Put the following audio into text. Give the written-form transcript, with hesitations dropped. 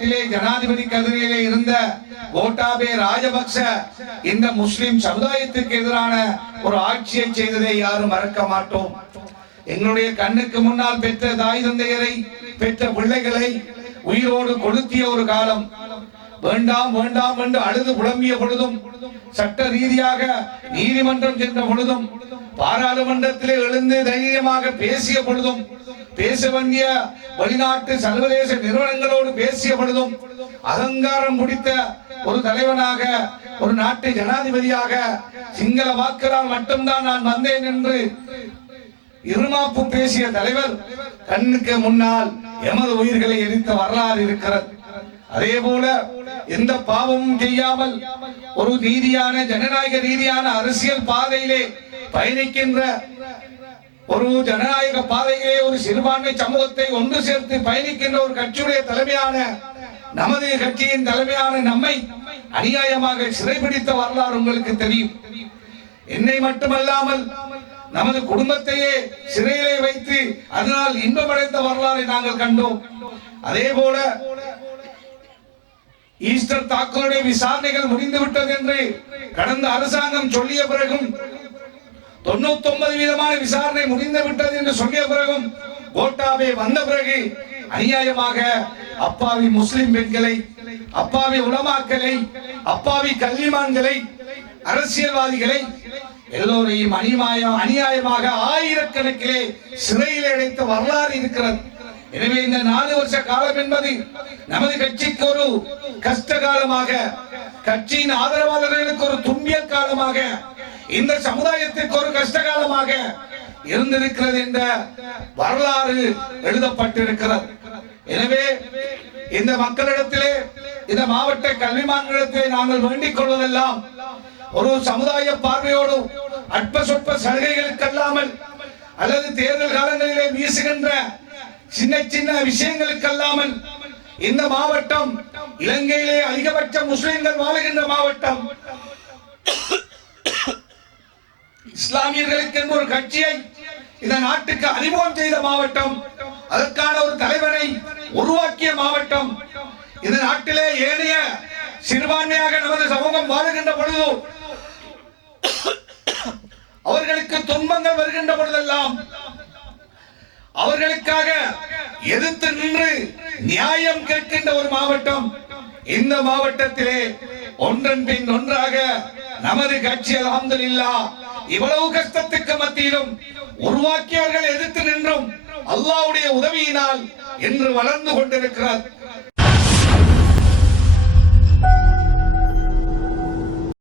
நாட்டிலே ஜனாதிபதி கதிரையிலே இருந்த கோட்டாபே ராஜபக்ச இந்த முஸ்லிம் சமுதாயத்துக்கு எதிரான ஒரு ஆட்சியை செய்ததை யாரும் மறக்க மாட்டோம். எங்களுடைய கண்ணுக்கு முன்னால் பெற்ற தாய் தந்தையரை, பெற்ற பிள்ளைகளை உயிரோடு கொளுத்திய ஒரு காலம். வேண்டாம் வேண்டாம் என்று அழுது புலம்பிய பொழுதும், சட்ட ரீதியாக நீதிமன்றம் சென்ற பொழுதும், பாராளுமன்றத்திலே எழுந்து தைரியமாக பேசிய பொழுதும், பேச வேண்டிய வெளிநாட்டு சர்வதேச நிறுவனங்களோடு பேசிய பொழுதும், அகங்காரம் பிடித்த ஒரு தலைவனாக, ஒரு நாட்டு ஜனாதிபதியாக சிங்கள வாக்களால் மட்டும்தான் நான் வந்தேன் என்று இருமாப்பு பேசிய தலைவர் கண்ணுக்கு முன்னால் எமது உயிர்களை எரித்த வரலாறு இருக்கிறது. அதே போல எந்த பாவமும் செய்யாமல் ஒரு நீதியான ஜனநாயக ரீதியான அரசியல் பாதையிலே பயணிக்கின்ற, ஒரு ஜனநாயக பாதையிலே ஒரு சிறுபான்மை சமூகத்தை ஒன்று சேர்த்து பயணிக்கின்ற ஒரு கட்சியுடைய தலைமையான, நமது கட்சியின் தலைமையான நம்மை அநியாயமாக சிறைபிடித்த வரலாறு உங்களுக்கு தெரியும். என்னை மட்டுமல்லாமல் நமது குடும்பத்தையே சிறையிலே வைத்து அதனால் இன்பமடைந்த வரலாறை நாங்கள் கண்டோம். அதே போல ஈஸ்டர் தாக்குதலுடைய விசாரணைகள் முடிந்துவிட்டது என்று கடந்த அரசாங்கம் சொல்லிய பிறகும், 99% விசாரணை முடிந்து விட்டது என்று சொல்லிய பிறகும், கோட்டாபே வந்த பிறகு அநியாயமாக அப்பாவி முஸ்லிம் பெண்களை, அப்பாவி உலமாக்களை, அப்பாவி கல்விமான்களை, அரசியல்வாதிகளை எல்லோரையும் அநியாயமாக ஆயிரக்கணக்கிலே சிறையில் அடைத்த வரலாறு இருக்கிறது. எனவே இந்த 4 வருஷ காலம் என்பது நமது கட்சிக்கு ஒரு கஷ்ட காலமாக, கட்சியின் ஆதரவாளர்களுக்கு ஒரு துன்பியல் காலமாக, இந்த சமுதாயத்திற்கு ஒரு கஷ்ட காலமாக இருந்திருக்கிறது என்ற வரலாறு எழுதப்பட்டிருக்கிறது. எனவே இந்த மக்களிடத்திலே, இந்த மாவட்ட கல்விமான்களிடத்திலே நாங்கள் வேண்டிக் கொள்வதெல்லாம், ஒரு சமுதாய பார்வையோடு அற்ப சொற்ப சலுகைகளுக்கு அல்லாமல், அல்லது தேர்தல் காலங்களிலே வீசுகின்ற சின்ன சின்ன விஷயங்களுக்கு அல்லாமல், இந்த மாவட்டம் இலங்கையிலே அதிகபட்ச முஸ்லிம்கள் வாழுகின்ற மாவட்டம், இஸ்லாமியர்களுக்கு என்று ஒரு கட்சியை இந்த நாட்டுக்கு அறிமுகம் செய்த மாவட்டம், அதற்கான ஒரு தலைவரை உருவாக்கிய மாவட்டம், இந்த நாட்டிலே ஏனைய சிறுபான்மையாக நமது சமூகம் வாழுகின்ற பொழுது அவர்களுக்கு துன்பங்கள் வருகின்ற பொழுதெல்லாம் அவர்களுக்காக எதிர்த்து நின்று நியாயம் கேட்கின்ற ஒரு மாவட்டம். இந்த மாவட்டத்திலே ஒன்றன் பின் ஒன்றாக நமது கட்சி அல்ஹம்துலில்லாஹ் இவ்வளவு கஷ்டத்துக்கு மத்தியிலும் உருவாக்கியவர்கள் எதிர்த்து நின்றும் அல்லாஹ்வுடைய உதவியினால் இன்று வளர்ந்து கொண்டிருக்கிறார்.